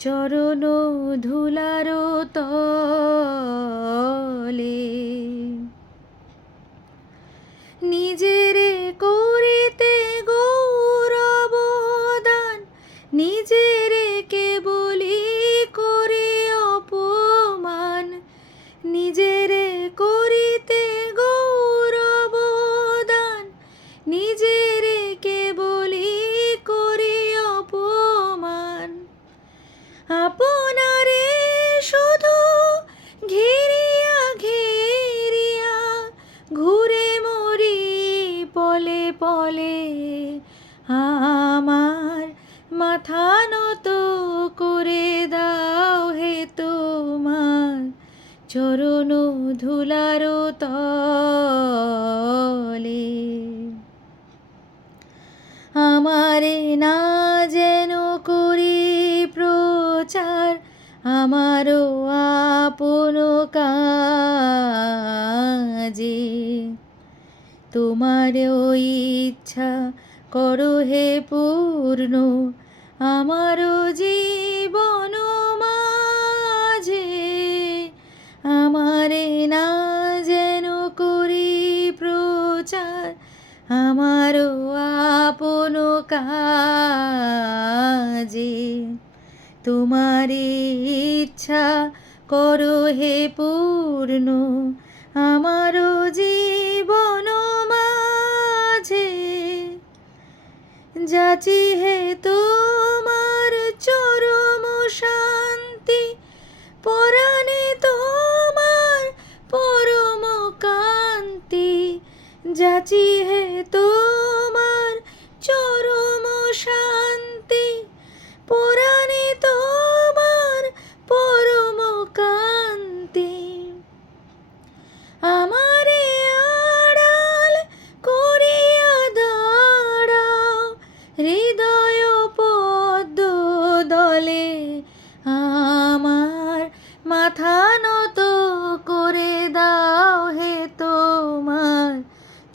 চরণ ধুলার তলে পলে আমার মাথা নত করে দাও হে তোমার চরণ ধুলার তলে। আমারে না যেন করি প্রচার, আমারও আপন কাজে। তোমারও ইচ্ছা করো হে পূর্ণ, আমারও জীবন মাঝে, আমারে না যেন করি প্রচার, আমারও আপন কাজে। তোমার ইচ্ছা করো হে পূর্ণ, আমারও জীবন যাচি হে তোমার চরম শান্তি। পরাণে তোমার পরম কান্তি। যাচি হে তোমার চরম শান্তি। পরাণে